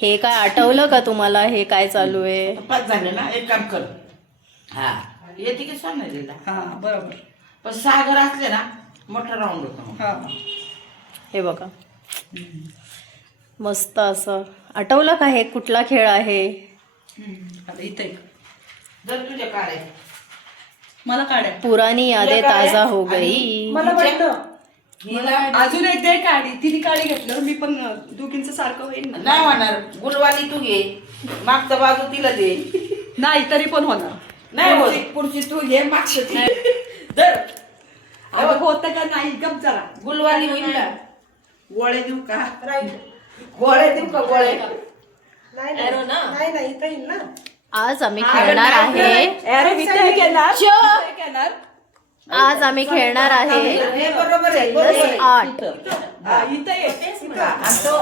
हे काय आठवलं का तुम्हाला हे काय चालू आहे? 5 झाले ना, एक काम कर. हा येते की सांग ना तिला. हा बरोबर. पण 6 घर असले ना मोठा राऊंड होतो. हा हे बघा मस्त असं आठवलं का हे कुठला खेळ आहे? आता इथे जर तुझ्या काढाय मला काढ्या. पुरानी यादें ताजा हो गई. मला वाटलं हिला अजून एक दे काढी. तिने काढी घेतलं मी पण दोघींचं सारखं होईल ना. नाही होणार. गुलवाली तू घे, मागचा बाजू तिला दे. नाही तरी पण होणार. नाही होत. पुढची तू घे, मागची ती. धर. अगं होतं का नाही गप जरा. गुलवाली होईल ना. गोळे देऊ का? गोळे देऊ का गोळे? नाही इथं येईल ना. आज आम्ही खेळणार आहे अरे विचार केला च- आज आम्ही खेळणार आहे हे बरोबर आहे, बरोबर आहे. 8. इथं ये. आणि तो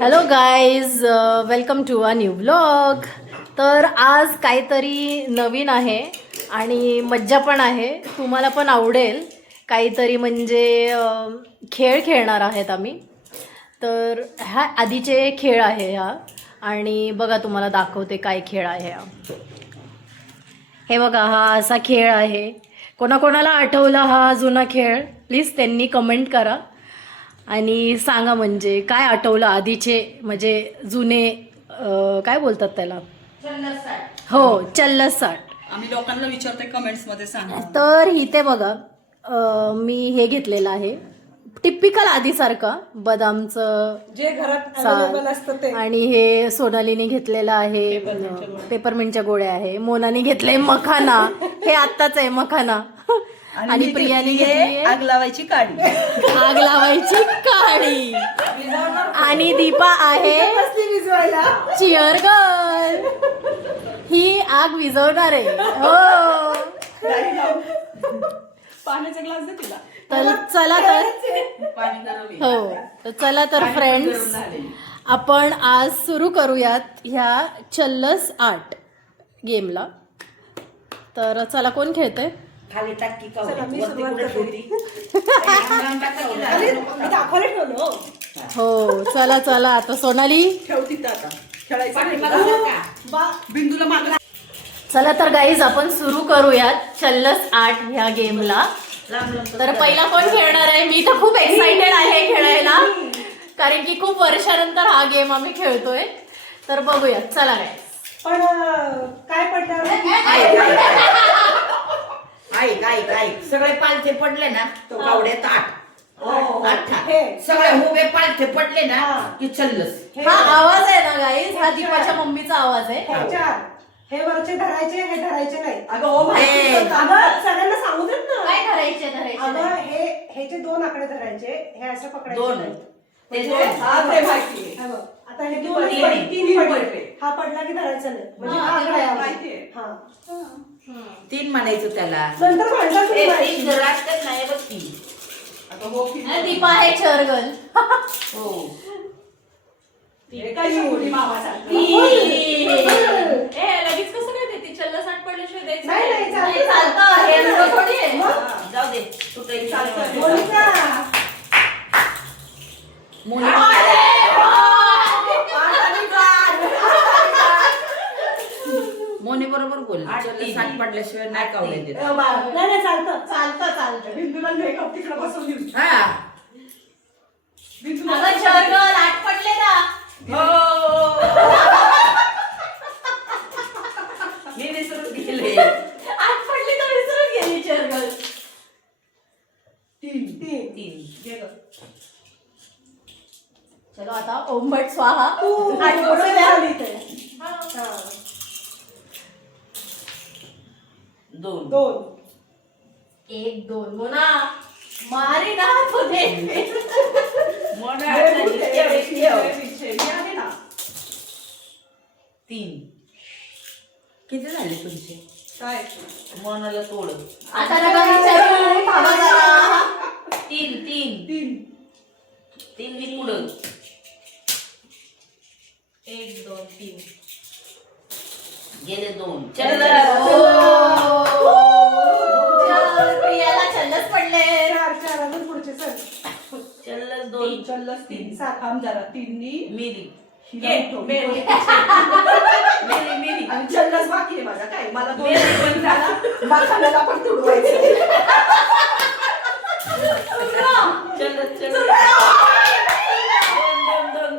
hello guys, welcome to a new vlog. तर आज काहीतरी नवीन आहे आणि मज्जा पण आहे, तुम्हाला पण आवडेल. काहीतरी म्हणजे खेळ खेळणार आहेत आम्ही. तर ह्या आधीचे खेळ आहे हा, आणि बघा तुम्हाला दाखवते काय खेळ आहे हा. हे बघा हा असा खेळ आहे. कोणाकोणाला आठवला हा जुना खेळ प्लीज त्यांनी कमेंट करा आणि सांगा म्हणजे काय आठवलं आधीचे म्हणजे जुने काय बोलतात त्याला. हो, चल्लस साठ. आम्ही लोकांना विचारतोय कमेंट्स मध्ये सांगा. तर इथे बघा मी हे घेतलेलं आहे टिपिकल आधीसारखं बदामचं जे घरात साल. अवेलेबल असतं ते. आणि हे सोनालीने घेतलेलं आहे पेपरमिंटच्या गोळ्या आहे. मोनाने घेतलंय मखाना, हे आत्ताच आहे मखाना. आणि मी प्रियाने घेतलीये घेतली आग लावायची काढी. आग लावायची काडी. आणि दीपा आहे चिअर गर्ल, ही आग विझवणार आहे. हो, पाण्याचा ग्लास दे तिला. तर चला तर पाणी गरम आहे. हो, तर चला तर फ्रेंड्स आपण आज सुरू करूयात ह्या चल्लस 8 गेमला. तर चला कोण खेळते? खाली टाकी का चला, मी वरती सुरुवात कुठे करते. ठेवती? टाका की झालं. मी दाखवले ठेवलो. हो, चला चला आता सोनाली. ठेव तिथं आता. खेळायचं पाठीमागं नाही. सरका. बिंदूला मागला. चला तर गाईज आपण सुरू करूयात चल्लस 8 ह्या गेमला. लांब लांब तर पहिला कोण खेळणार आहे? मी तर खूप एक्साइटेड आहे खेळायला, कारण की खूप वर्षानंतर हा गेम आम्ही खेळतोय. तर बघूया, चला काय. पण काय पडलं. ऐक सगळे पालथे पडले ना तो गावडे ताट. हे. सगळे उभे पालथे पडले ना की चल्लस. हा आवाज आहे ना गाईज, हा दीपाच्या मम्मीचा आवाज आहे. हे वरचे धरायचे, हे धरायचे नाही. अगं ओ हे. अगं सगळ्यांना सांगू देत ना. काय धरायचे धरायचे अगं नाही. हे जे 2 आकडे धरायचे, हे असं पकडायचे दोन. नाही. ते म्हणजे दोन. हा ते माहिती. हा बघ. आता हे 2 तीन पडले. हा पडला की धरायचा नाही. म्हणजे हा, हा आकडा आहे माहिती आपला. हा. 3 म्हणायचं त्याला. नंतर भांडण सुरू ए, व्हायची. 3 जर असतात ना हे बघ 3. आणि दीपा आहे चर गर्ल. हो. लगेच कसं काय देते? चल्लस 8 पडल्याशिवाय द्यायचं नाही, नाही, चालतं. नाही, चालतं. हे असं थोडी आहे. जाऊ दे तुटायची चालतं. चालतं. मोनिका. मोनी बरोबर बोल. चल्लस 8 पडल्याशिवाय नाही कावले देत. नाही नाही चालतं. बिंदूला मेकअप तिकडे बसवून देऊ. हा. बिंदूला अगं चर गर्ल 8 पडले ना. मी विसरून गेले. 8 पडले तर विसरून गेली चर गर्ल. 3. चलो आता ओम भट स्वाहा. आणि बरोबर आली इथे. 2. 2. 1 2 मोना मारी ना तो देख. मोना आता जितक्या वेळेस ठेव. आहे ना. 3. किती झाले तुमचे? काय मोनाला तोड. आता नका विचारू, थांबा जरा. 3. 3 मी पुढं. 1 2 3 गेले 2. प्रियाला चल्लस पडले. 4 अजून पुढचे चल. चल्लस 2 दोन चल्लस तीन थांब जरा तीननी मिरी हिला उठव. मिरी मिरी आणि चल्लस बाकी आहे माझा काय मला दोन मिरी पण झाला. मखाण्याला पण तुडवायचं. चल चल दोन दोन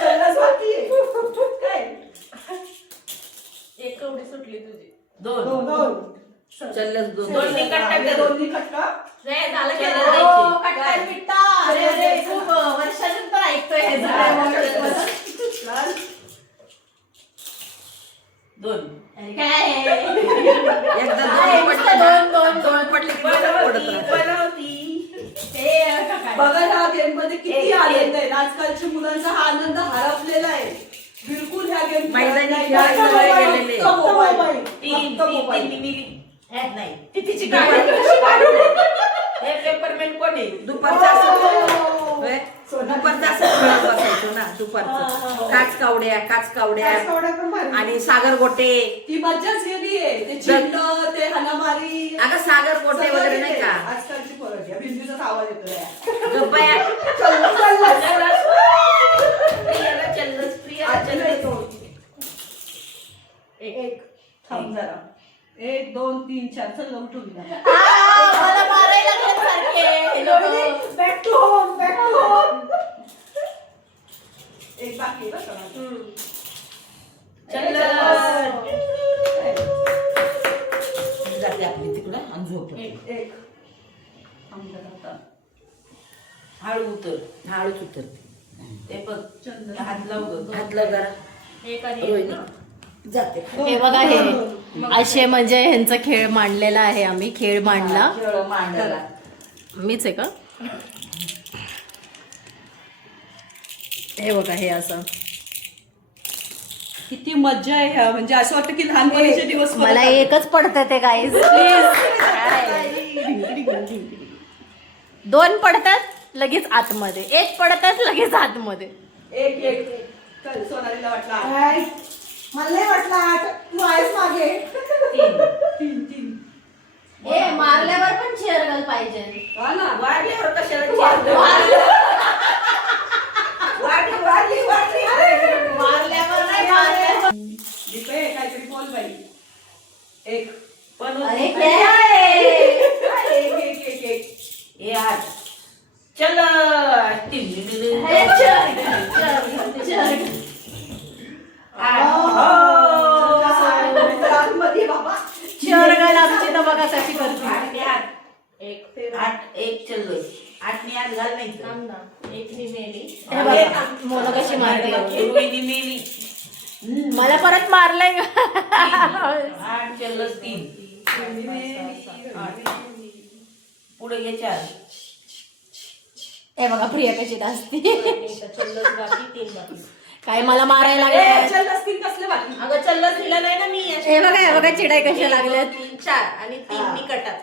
चल्लस बाकी आहे काय एक कवडी सुटली तुझी दोन दोन दोन चल्लस दोन दोन्ही कट्टा कर. दोन्ही खटका नाही झालं चला, केलं हो, द्यायची. कट्टा पिट्टा. अरे, अरे, खूप वर्षानंतर ऐकतोय हे सगळं. दोन अरे काय एकदा काय, दोन नुसतं पडले दोन दोन दोन पडले की परत पडत राहतात. बनवती. ते काय? बघा ह्या गेम मध्ये किती एक- आनंद आहे. आजकालच्या मुलांचा हा आनंद हरपलेला आहे. बिलकुल ह्या गेम मैदानी खेळ सगळे गेलेले. तीन तीन मोबाईल तीन मिली नाही ती तिची दुपार- गाडी कशी काढून हे पेपरमेन कोण आहे दुपारचं असं होय? दुपारचं असं खेळत बसायचो ना दुपारचं काच कावड्या आणि सागर गोटे ती मज्जाच गेलीये. ते चिंड ते हनामारी अगं सागर गोटे वगैरे नाही का आजकालची पोरं घ्या. भिंतीचाच आवाज येतोय. गप्पाया प्रियाला चल्लस प्रियाला चल्लस एक थांब जरा 1 2 3 4 चल उठून जा. मला मारायला लागल्यासारखे हे लोकं. बॅक टू होम एक बाकी आहे बरं का माझं. जाते आपली तिकडं आणि झोप एक थांब जरा आता. हळू उतर हळूच उतर ते बघ चंदन. हात लाव जरा रोहिणी जाते हे बघा हे असे म्हणजे ह्यांचा खेळ मांडलेला आहे. आम्ही खेळ मांडला. खेळ मांडला मीच आहे का? हे बघा हे असं किती मज्जा आहे ह्या. म्हणजे असं वाटतं की लहानपणीचे दिवस परत मला आले. एकच पडतं ते गाईज प्लीज. दोन पडतात लगेच आतमध्ये, एक पडतात लगेच आतमध्ये. एक एक चल सोनालीला वाटला मला नाही वाटला आठ तू आहेस मागे. तीन तीन हे मारल्यावर पण चेअर गर्ल पाहिजे. हा ना वाढल्यावर कशाला चेअर वाढली मारल्यावर नाही मारल्यावर. दीपे काहीतरी बोल बाई. एक पण अरे काय? एक एक एक एक हे आठ चल हे चल, चल, चल. आतमध्ये बाबा चेअर गर्ल आमची तर बघा कशी करते. आठ एक चल आठ मी आठ घाल नाही हे बघा मोनो कशी मारते. रोहिणी मेली मला परत मारलंय का? आठ चल्लस तीन पुढे घे चार हे बघा प्रिया कशी असते. काय मला मारायला लागले. चल असतील कसले बाकी. अगं चल्लस दिला नाही ना मी हे बघा चिडाय कशा लागल्यात. तीन चार आणि तीन निकटात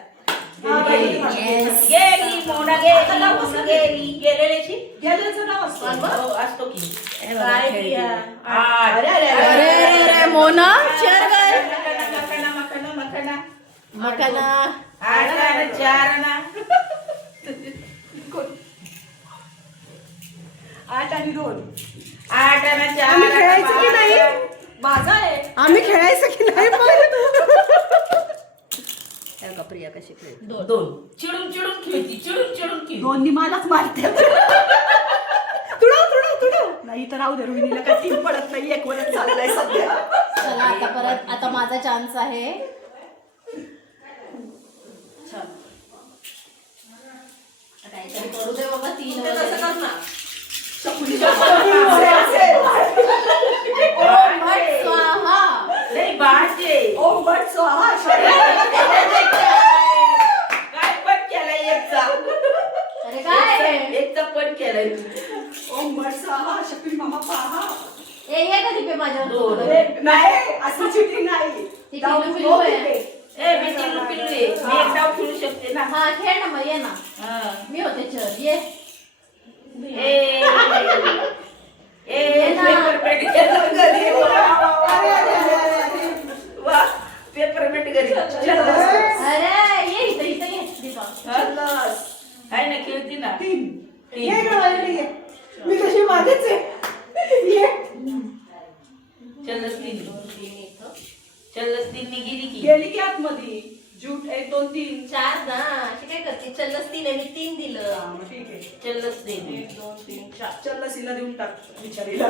Yes. गेली मोना गेली गेलेल्याची गेल्याचं नाव असतं. हो, असतो की हे बघा, काय खेळते. पिया? अरे, अरे, अरे, अरे अरे अरे मोना चेअर गर्ल. मकाना आठ आणि चार ना 8 आणि 2 आठ आणि चार आम्ही आणि खेळायचं की नाही? बारा. माझा आहे. आम्ही खेळायचं की नाही हे बघा प्रिया कशी खेळते. दोन चिडून खेळती चिडून खेळती दोन्ही मलाच मारते. तुडव नाही तर राहू दे. रोहिणीला काय तीन पडत नाही. एक वरच चाललाय सध्या. चला आता परत आता माझा चान्स आहे. काहीतरी करू दे बाबा. तीन ते तसं कर ना. ओम भट स्वाहा. नाही बाचे ओम भट स्वाहा. काय पण केलाय एकचा अरे काय एकचा पण केलाय तू ओम भट स्वाहा. शक्ती मामा पहा. ये कधी पे माझ्यावर दोन. थोडं. नाही असं चिटिंग नाही. ती जाऊ पिल्लू दे. पिल्लू आहे. ए मी पिल्लू पिल्लू आहे मी एक डाव खेळू शकते ना हा खेळ ना मग ये ना. हा. मी होते चल ये. ए पेपरमेंट घरी वा पेपरमेंट घरी अरे ये चल्लस. आहे ना खेळती ना 3. तीन. ये इकडे माझ्याकडे ये. मी कशी मागेच आहे. ये. चल्लस 3 चल्लस 3 गेली की गेली की आतमध्ये. जूट 1 2 3. 4 ना अशी काय करते चल्लस 3 आहे मी 3 दिलं हा, मग ठीक आहे. चल्लस दे 1 2 3 4. चल्लसीला देऊन टाक बिचारीला.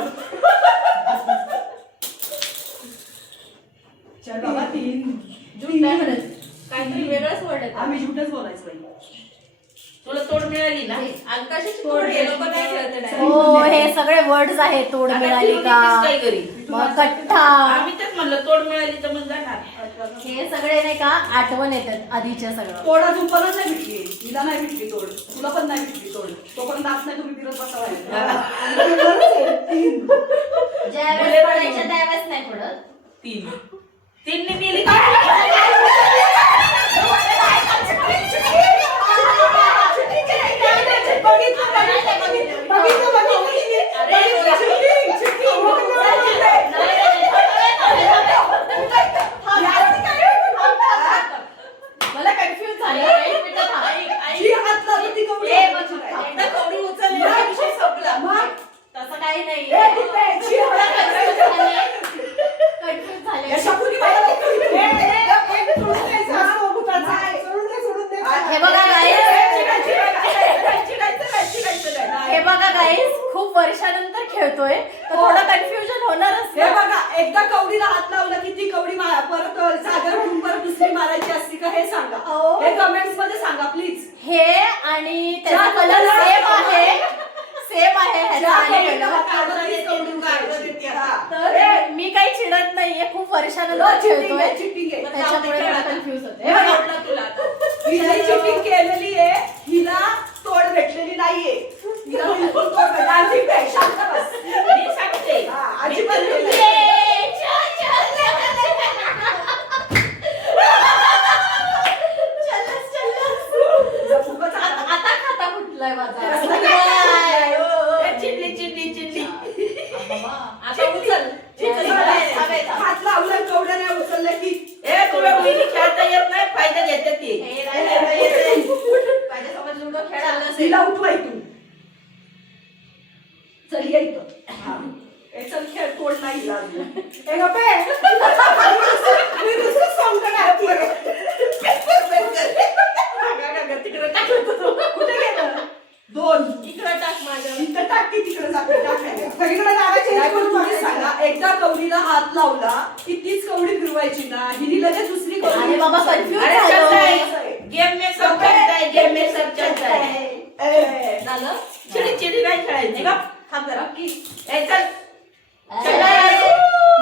चल बाबा 3. जूट नाही म्हणत काहीतरी वेगळंच वर्ड आहे आम्ही झूटच बोलायचं बाई. तुला तोड मिळाली ना अंकाशीच तोड तोड हे लोक नाही खेळत नाही. direct. हो हे सगळे वर्ड्स आहेत तोड आता मिळाली तू का देतेस काय घरी मग कट्टा आम्ही तेच म्हणलं तोड मिळाली तर मग जाणार हे सगळे नाही का आठवण येतात आधीच्या सगळं तोड अजून पण नाही भेटली. हिला नाही भेटली तोड. तुला पण नाही भेटली तोड. तोपर्यंत आज नाही तुम्ही फिरत बसावा. ज्यावेळेस पडायच्या त्यावेळेस नाही पडत 3 ने गेली मला कन्फ्युज झालं एक मिनिट थांब. जी हात लावली ती कवडी. ए, बघ, एकदा कवडी उचलली की विषय संपला. मग? तसं काही नाही ए, तिथे जी हात कन्फ्युज झाले या शकुनी मला लवकर इथे. एक सोडून द्यायचं. हा, तो भुताचा. सोडून दे. हे बघा guys. चिडायचं नाही. हे बघा गाईस खूप वर्षानंतर खेळतोय तर थोडं कन्फ्युजन होणारच हे ना. बघा एकदा कवडीला हात लावला की ती कवडी परत जागर होऊन परत दुसरी मारायची असती का हे सांगा. अहो. हे कमेंट्स मध्ये सांगा प्लीज. हे आणि त्याचा ज्या कलर कलरला सेम हात आहे सेम आहे ह्याचा आणि कवडीला ह्याचा. हात लावला ती कवडी उचलायची. हा. तर मी काही चिडत नाहीये खूप वर्षानंतर चिटिंग आहे, खेळतोय चिटिंग आहे. त्याच्यामुळे मला कन्फ्युज होते हे बघा. हिला चिटिंग केलेली आहे. हिला तोड भेटलेली नाहीये. हिला बिलकुल तोड भेटली. आधी काय? शांत बस. मी सांगते हा, अजिबात नाही. तुझा खूपच आता- आता खाता फुटलाय माझा चिडली चिडली चिडली आता उचल हात लावला कवड्याने उचललं की ए तुला मुली खेळता येत नाही फायदा घेते ती माझ्यासोबत लुडो खेळायला तिला उठवाय तू. चल ये इथं. हा. ए, चल खेळ तोड नाही हिला अजून. ए, गप्पे. मी दुसरं song का गाते? तिकडे टाकलं तू. कुठे गेलं? 2. इकडं टाक माझ्या इथं टाक की तिकडे जाते टाकायला. सगळीकडे जागायची नाही, पण तुम्ही सांगा एकदा कवडीला हात लावला की तीच कवडी फिरवायची ना. हिने लगेच दुसरी कवडी. अरे बाबा, confuse अरे झालो. चलता है गेम में सब चलता है गेम में सब चलता है ए, झालं चिडी चिडी नाही खेळायची का थांब जरा ए चल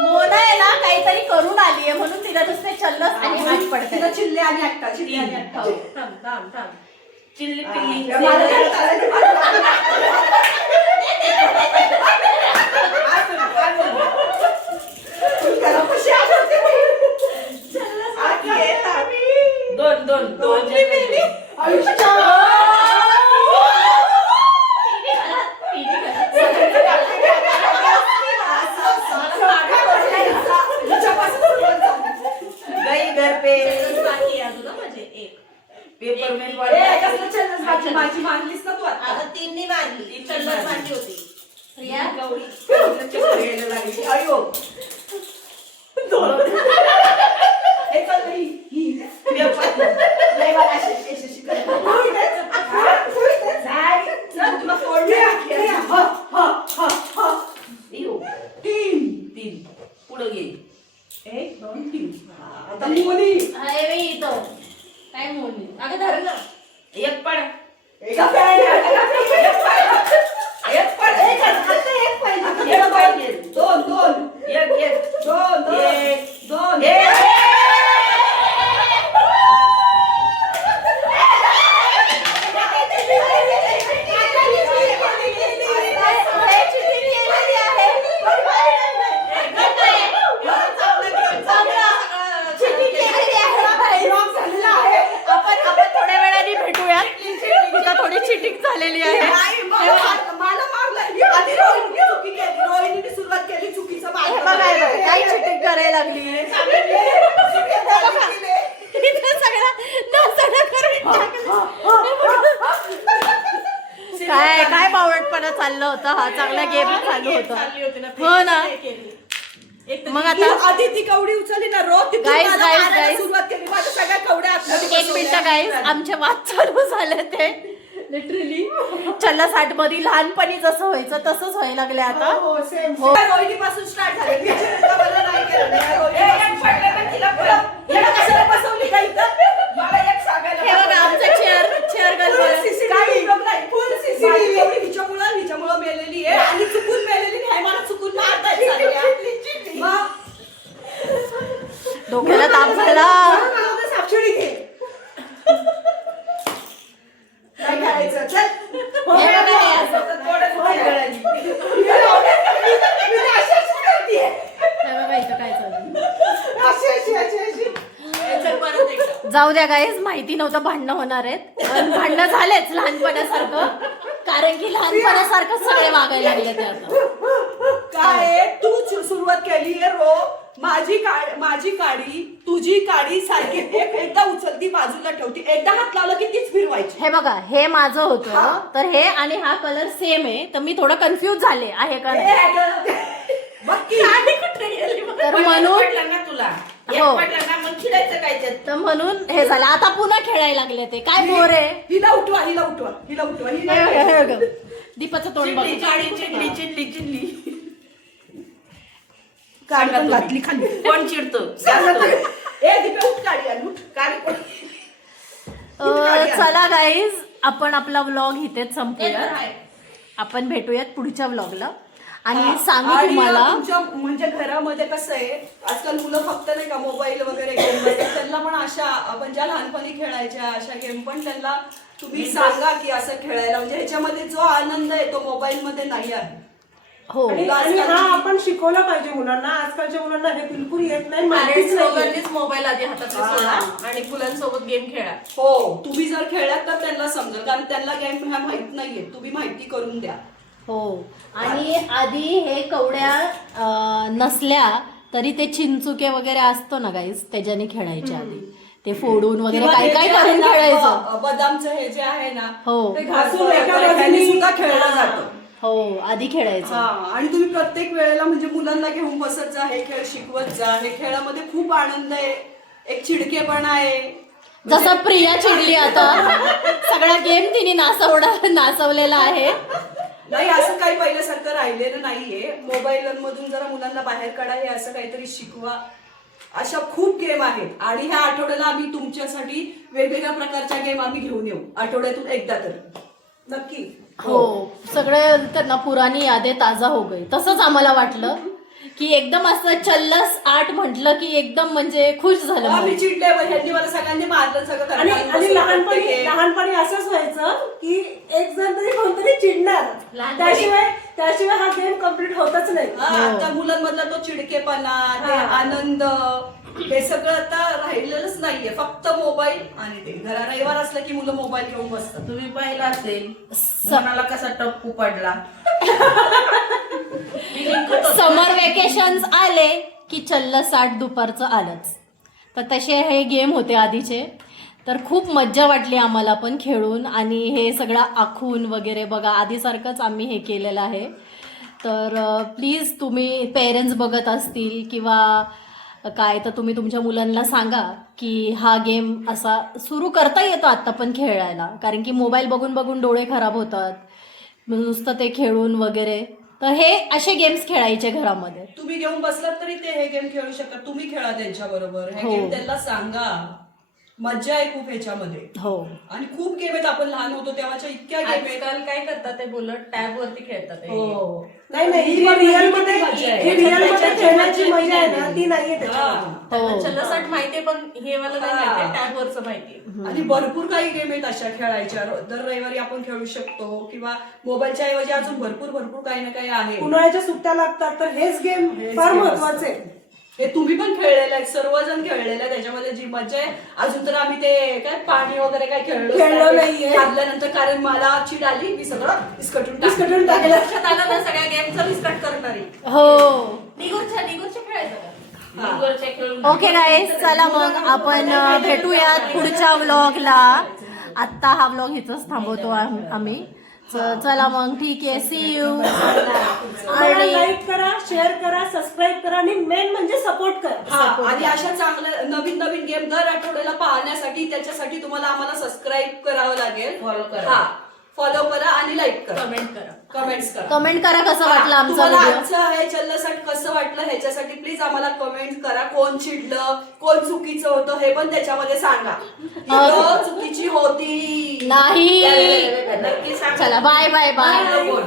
मोना आहे ना काहीतरी करून आलीये म्हणून तिला नुसते चल्लस आणि हात तिला पडते चिल्ले आणि अक्का चिल्ले आणि अक्का. थांब थांब थांब चिल्ली हा, पिल्ली मला काय चालायचं? तू त्याला कशी आवडते बाई? अक्का येत आम्ही. दोन दोन दोन गई घर पे बाकी आहे अजून ना माझे एक पेपर में माझी मानलीस ना तू आता आता तीननी मारली तीन चल्लस मारली. मारली होती प्रिया गौरी चक्कर यायला लागली अयो हे चल बाई. पेपर नाही मला अशी करत. हा, जाय. चल, तुला फोडले आखी. हा, हा, हा, हा. यो 3. तीन पुढे घे 1 2 3. आता मोनी. आहे मी इथं काय मोडली अगं धर ना एक पड एका पायाने एक पड एक आता एक पाहिजे. एक पाहिजे. 2 2 एक एक 2 2 एक. 2. आपण थोड्या वेळाने भेटूया तिला थोडी चिटिंग झालेली आहे मला मारलं. आधी रोहिणीने चुकी केली. रोहिणीने सुरुवात केली चुकीचं हे मार्ग. बघा, हे बघा, काय चिटिंग करायला लागली केले. सगळं नाचणं करून टाकलं. चाललं होतं, हा चांगला गेम चालू होता. चालली होती ना, हो ना. ते केली. एक तर मग तू आता आधी ती कवडी उचलली ना रोज तिथून Guys, मला guys, मारायला guys. सुरुवात केली. माझ्या सगळ्या कवड्या आतमध्ये एक मिनिट गाईज, आमचे वाद चालू झाले ते लिटरली. चल्ला 60 मध्ये लहानपणी जसं व्हायचं तसंच व्हायला लागले आता. हो सेम हो. रोहिणीपासून स्टार्ट झाले. मी चिरकावाला नाही केलं नाही. एक पडलं ना तिला पण. याला कशाला बसवली का इथं? मला एक सांगायला हे बघा आमचं चेअर Full गर्ल. CCTV. काही उपयोग नाही. Full CCTV. एवढी हिच्यामुळं मेलेली आहे आणि चुकून मेलेली नाही. मला चुकून मारतायत सारख्या. मग डोक्याला ताप झाला. मला उद्या सापशिडी घे. नाही खेळायचं. चल. हे बघा हे असं. मी अशी अशी करतेय. हे बघा इथं काय चालू. अशी. चल परत एकदा. जाऊ द्या गाईज, माहिती नव्हतं भांडणं होणार आहेत, पण भांडणं झालेच लहानपणासारखं, कारण की लहानपणासारखं सगळे वागायला लागले ते आता. काय आहे, तू सुरुवात केली आहे रो. माझी काडी तुझी काडी सारखी एकदा उचलती बाजूला ठेवती, एकदा हात लावला की तीच फिरवायची. हे बघा हे माझं हा. होतं, तर हे आणि हा कलर सेम आहे, तर मी थोडं कन्फ्युज झाले आहे का नाही. बघ की. तर म्हणून पडलं ना तुला एक हो. पडलं ना मग चिडायचं काय त्यात? तर म्हणून हे झालं. आता पुन्हा खेळायला लागले ते. काय बोर आहे. हिला उठवा. ही हे नाही बघा, हे खेळायची. बघा. दीपाचं तोंड बघ. चिडली काडी पण घातली खाली. कोण चिडतो ए दीपे उठ, काडी आण, उठ. काडी पण. चला गाईज, आपण आपला व्लॉग इथेच संपूया. आपण भेटूयात पुढच्या व्लॉगला आणि सांगू आणि तुम्हाला. तुमच्या म्हणजे घरामध्ये कसं आहे, आजकाल मुलं फक्त नाही का मोबाईल वगैरे गेम बघतात, त्यांना पण अशा आपण ज्या लहानपणी खेळायच्या अशा गेम पण त्यांना तुम्ही सांगा की असं खेळायला, म्हणजे ह्याच्यामध्ये जो आनंद आहे तो मोबाईल मध्ये नाही आहे. हो आणि हा आपण शिकवलं पाहिजे मुलांना. आजकालच्या मुलांना हे बिलकुल येत नाही, माहितीच नाही. दोघांनीच मोबाईल आधी हातात सोडा आणि मुलांसोबत गेम खेळा. हो, तुम्ही जर खेळलात तर त्यांना समजेल, कारण त्यांना गेम ह्या माहित नाहीये. तुम्ही माहिती करून द्या. हो. आणि आधी हे कवड्या नसल्या तरी ते चिंचुके वगैरे असतो ना गाईज, त्याच्याने खेळायचे आधी. ते फोडून वगैरे किंवा काय हे काय जे करून आहे ना, खेळायचं. बदामचं हे जे आहे ना, हो. ते घासून एका बाजूने सुद्धा खेळलं जातं. हो आधी खेळायचं. हा, आणि तुम्ही प्रत्येक वेळेला म्हणजे मुलांना घेऊन बसत जा, हे खेळ शिकवत जा. हे खेळामध्ये खूप आनंद आहे, एक चिडकेपणा आहे. जसं प्रिया चिडली आता, सगळा गेम तिने नाचवलेला आहे. नाही, असं काही पहिल्यासारखं राहिलेलं नाहीये. मोबाईल मधून जरा मुलांना बाहेर काढा, हे असं काहीतरी शिकवा. अशा खूप गेम आहेत आणि ह्या आठवड्याला आम्ही तुमच्यासाठी वेगवेगळ्या प्रकारच्या गेम आम्ही घेऊन येऊ, आठवड्यातून एकदा तरी. नक्की. हो, सगळे त्यांना पुराणी यादे ताजा हो गई. तसंच आम्हाला वाटलं की एकदम असं चल्लस 8 म्हटलं की एकदम म्हणजे खुश झालं. आम्ही चिडले, ह्यांनी मला सगळ्यांनी मारलं सगळं. आणि घरात आणि बसवलं लहानपणी प्रत्येक. लहानपणी असंच व्हायचं की एक जण तरी कोणतरी चिडणार, त्याशिवाय हा गेम कम्प्लीट होतच नाही. आता मुलांमधला तो चिडकेपणा, ते आनंद, हे सगळं आता राहिलेलंच नाहीये. फक्त मोबाईल आणि ते रविवार असलं की मुलं मोबाईल घेऊन बसतात. तुम्ही पाहिलं असेल मनाला कसा टप्पू पडला. समर वेकेशन्स आले की चल्ल 60 दुपारचं आलंच. तर तसे हे गेम होते आधीचे. तर खूप मज्जा वाटली आम्हाला पण खेळून आणि हे सगळं आखून वगैरे. बघा आधीसारखंच आम्ही हे केलेलं आहे. तर प्लीज तुम्ही पेरेंट्स बघत असतील किंवा काय तर तुम्ही तुमच्या मुलांना सांगा की हा गेम असा सुरू करता येतो आत्ता पण खेळायला, कारण की मोबाईल बघून बघून डोळे खराब होतात नुसतं ते खेळून वगैरे. तर हे असे गेम्स खेळायचे घरामध्ये. तुम्ही घेऊन बसलात तरी ते हे गेम खेळू शकतात. तुम्ही खेळा त्यांच्या बरोबर. हे हो. गेम त्यांना सांगा. मज्जा आहे खूप ह्याच्यामध्ये. हो. आणि खूप गेम आहेत. आपण लहान होतो तेव्हाच्या इतक्या गेम आहेत. आजकाल काय करतात ते बुलट टॅब वरती खेळतात हे game. हो. नाही ही ही पण रिअल किती मध्ये मजा आहे. ही रिअल मध्ये त्याच्यात खेळण्याची मजा मजा आहे ना, नाही. ती नाहीये त्याच्यामध्ये. त्यांना हो. चल्लसाट माहितीये पण हे मला नाही हा. माहितीये, टॅब वरचं माहितीये. आणि भरपूर काही गेम आहेत अशा खेळायच्या. दर रविवारी आपण खेळू शकतो किंवा मोबाईलच्या ऐवजी अजून भरपूर काही ना काही आहे. उन्हाळ्याच्या सुट्ट्या लागतात तर हेच गेम हेच फार game महत्वाचे आहे. हे तुम्ही पण खेळलेलं आहे, सर्वजण खेळलेलं आहे. त्याच्यामध्ये जी मजा आहे. अजून तर आम्ही ते काय पाणी वगैरे काय खेळलो नाहीये. खाल्ल्यानंतर कारण मला चिड आली, मी सगळं विस्कटून विस्कटून टाकलं. लक्षात आलं ना सगळ्या गेमचं विस्कट करणारी. हो. निगुरच्या खेळायचं का? निगुरच्या खेळून ओके गाईज, चला मग आपण भेटूयात पुढच्या व्लॉगला. आत्ता हा व्लॉग इथंच थांबवतो आम्ही. चला मग ठीक आहे, सी यू. आम्हाला लाईक करा, शेअर करा, सबस्क्राईब करा आणि मेन म्हणजे सपोर्ट करा. आणि अशा चांगल्या नवीन नवीन गेम दर आठवड्याला पाहण्यासाठी त्याच्यासाठी तुम्हाला आम्हाला सबस्क्राईब करावं लागेल. Follow करा. हा, फॉलो करा आणि लाईक करा, कमेंट करा. कमेंट्स करा. कमेंट करा कसं वाटलं आमचा तुम्हाला व्हिडिओ. आजचं हे चल्लसाठी कसं वाटलं ह्याच्यासाठी प्लीज आम्हाला कमेंट करा. कोण चिडलं, कोण चुकीचं होतं हे पण त्याच्यामध्ये सांगा. चुकीची होती नाही. नक्की सांगा. चला बाय बाय बाय. बोल.